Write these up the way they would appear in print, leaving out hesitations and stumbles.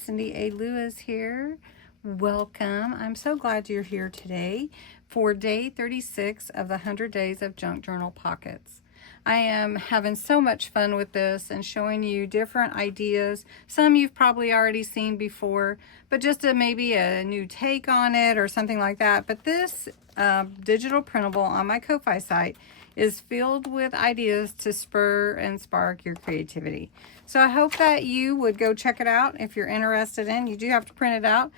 Cindy A. Lewis here. Welcome. I'm so glad you're here today for day 36 of the 100 Days of Junk Journal Pockets. I am having so much fun with this and showing you different ideas. Some you've probably already seen before, but just maybe a new take on it or something like that. But this digital printable on my Ko-Fi site is filled with ideas to spur and spark your creativity. So I hope that you would go check it out if you're interested in. You do have to print it out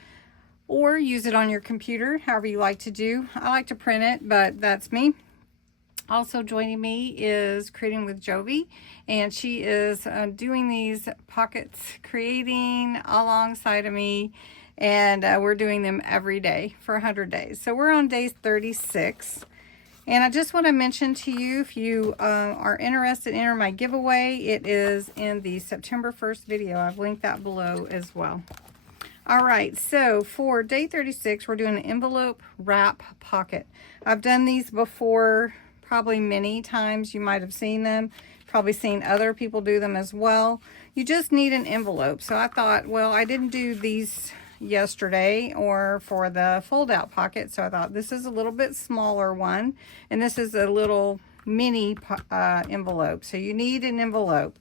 or use it on your computer, however you like to do. I like to print it, but that's me. Also joining me is Creating with Jovi, and she is doing these pockets, creating alongside of me, and we're doing them every day for 100 days. So we're on day 36. And I just want to mention to you, if you are interested in enter my giveaway, it is in the September 1st video. I've linked that below as well. All right, so for day 36, we're doing an envelope wrap pocket. I've done these before, probably many times. You might have seen them, probably seen other people do them as well. You just need an envelope. So I thought, well, I didn't do these yesterday or for the fold out pocket, so I thought this is a little bit smaller one, and this is a little mini envelope. So you need an envelope.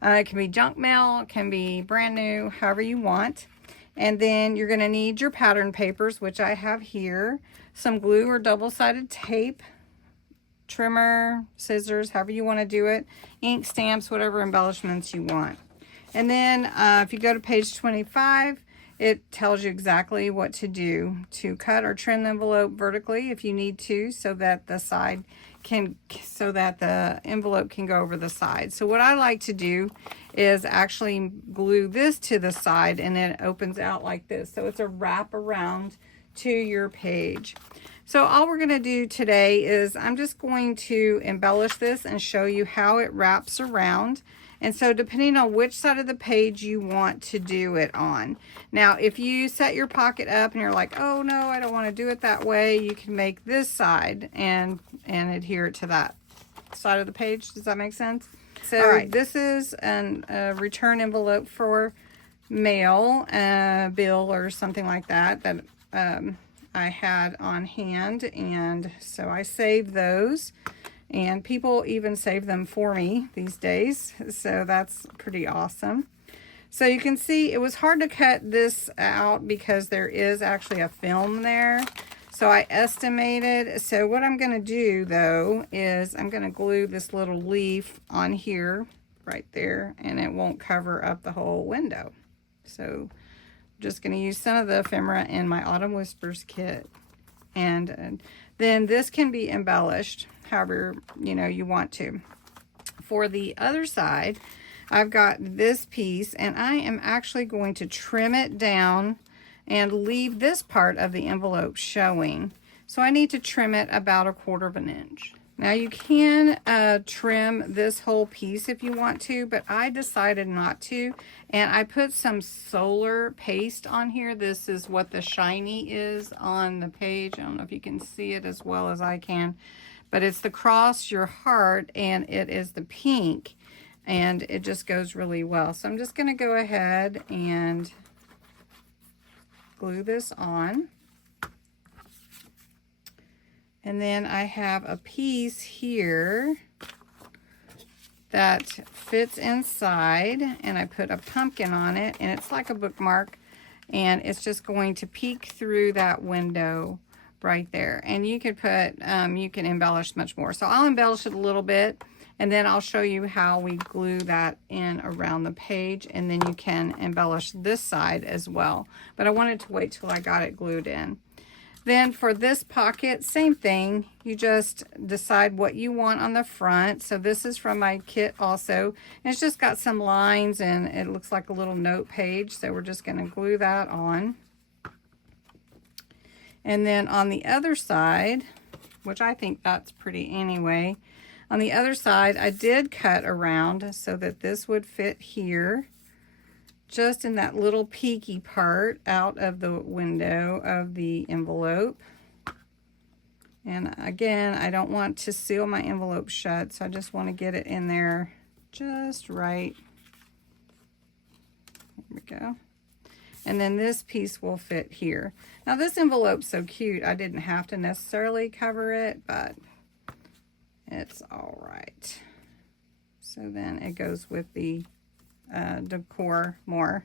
It can be junk mail, it can be brand new, however you want. And then you're going to need your pattern papers, which I have here, some glue or double-sided tape, trimmer, scissors, however you want to do it, ink, stamps, whatever embellishments you want. And then if you go to page 25, it tells you exactly what to do to cut or trim the envelope vertically if you need to, so that the side can, so that the envelope can go over the side. So what I like to do is actually glue this to the side, and then it opens out like this. So it's a wrap around to your page. So all we're going to do today is I'm just going to embellish this and show you how it wraps around. And so depending on which side of the page you want to do it on. Now, if you set your pocket up and you're like, oh no, I don't want to do it that way, you can make this side and adhere it to that side of the page. Does that make sense? So right, this is a return envelope for mail, bill or something like that that I had on hand. And so I saved those. And people even save them for me these days, so that's pretty awesome. So you can see it was hard to cut this out because there is actually a film there. So I estimated. So what I'm going to do, though, is I'm going to glue this little leaf on here, right there, and it won't cover up the whole window. So I'm just going to use some of the ephemera in my Autumn Whispers kit. And then this can be embellished however you want to. For the other side, I've got this piece, and I am actually going to trim it down and leave this part of the envelope showing. So I need to trim it about 1/4 of an inch. Now you can trim this whole piece if you want to, but I decided not to. And I put some solar paste on here. This is what the shiny is on the page. I don't know if you can see it as well as I can, but it's the cross, your heart, and it is the pink, and it just goes really well. So I'm just going to go ahead and glue this on. And then I have a piece here that fits inside, and I put a pumpkin on it, and it's like a bookmark, and it's just going to peek through that window right there. And you could put, you can embellish much more. So I'll embellish it a little bit, and then I'll show you how we glue that in around the page, and then you can embellish this side as well. But I wanted to wait till I got it glued in. Then for this pocket, same thing. You just decide what you want on the front. So this is from my kit also. And it's just got some lines, and it looks like a little note page. So we're just going to glue that on. And then on the other side, which I think that's pretty anyway, on the other side, I did cut around so that this would fit here, just in that little peaky part out of the window of the envelope. And again, I don't want to seal my envelope shut, so I just want to get it in there just right. There we go. And then this piece will fit here. Now this envelope's so cute, I didn't have to necessarily cover it, but it's all right. So then it goes with the decor more.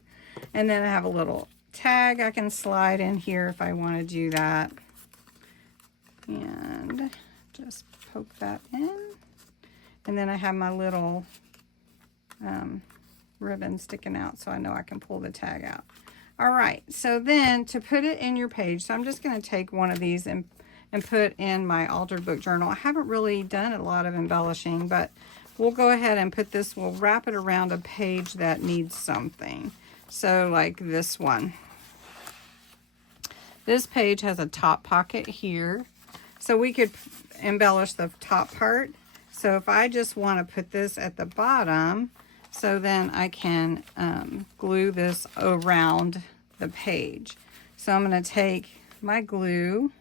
And then I have a little tag I can slide in here if I want to do that. And just poke that in. And then I have my little ribbon sticking out so I know I can pull the tag out. All right, so then to put it in your page, so I'm just going to take one of these and put in my altered book journal. I haven't really done a lot of embellishing, but we'll go ahead and put this, we'll wrap it around a page that needs something. So like this one. This page has a top pocket here. So we could embellish the top part. So if I just want to put this at the bottom, so then I can glue this around the page. So I'm going to take my glue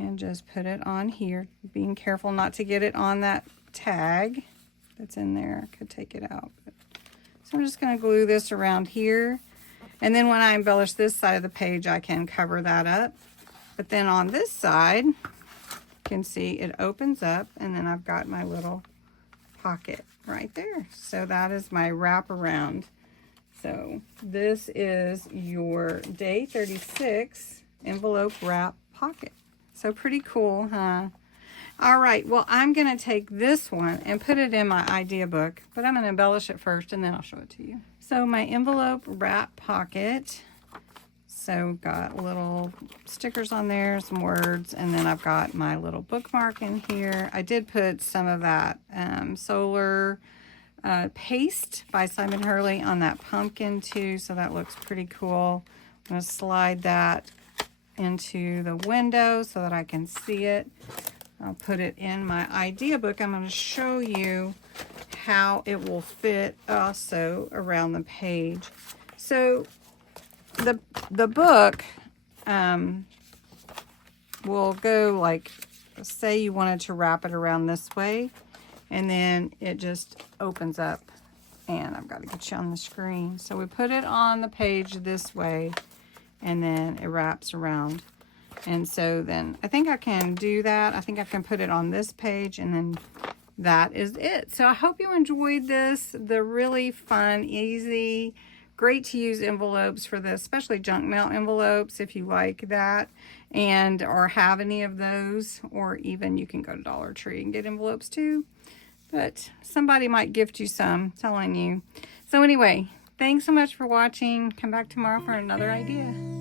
and just put it on here, being careful not to get it on that tag that's in there. I could take it out. So I'm just going to glue this around here. And then when I embellish this side of the page, I can cover that up. But then on this side, you can see it opens up, and then I've got my little pocket right there. So that is my wraparound. So this is your day 36 envelope wrap pocket. So pretty cool, huh? All right, well, I'm going to take this one and put it in my idea book, but I'm going to embellish it first and then I'll show it to you. So my envelope wrap pocket. So got little stickers on there, some words, and then I've got my little bookmark in here. I did put some of that solar paste by Simon Hurley on that pumpkin too, so that looks pretty cool. I'm going to slide that into the window so that I can see it. I'll put it in my idea book. I'm going to show you how it will fit also around the page. So the book will go like, say you wanted to wrap it around this way, and then it just opens up, and I've got to get you on the screen. So we put it on the page this way, and then it wraps around. And so then I think I can do that. I think I can put it on this page, and then that is it. So I hope you enjoyed this. They're really fun, easy, great to use envelopes for this, especially junk mail envelopes if you like that, and or have any of those, or even you can go to Dollar Tree and get envelopes too. But somebody might gift you some, telling you. So anyway, thanks so much for watching. Come back tomorrow for another idea.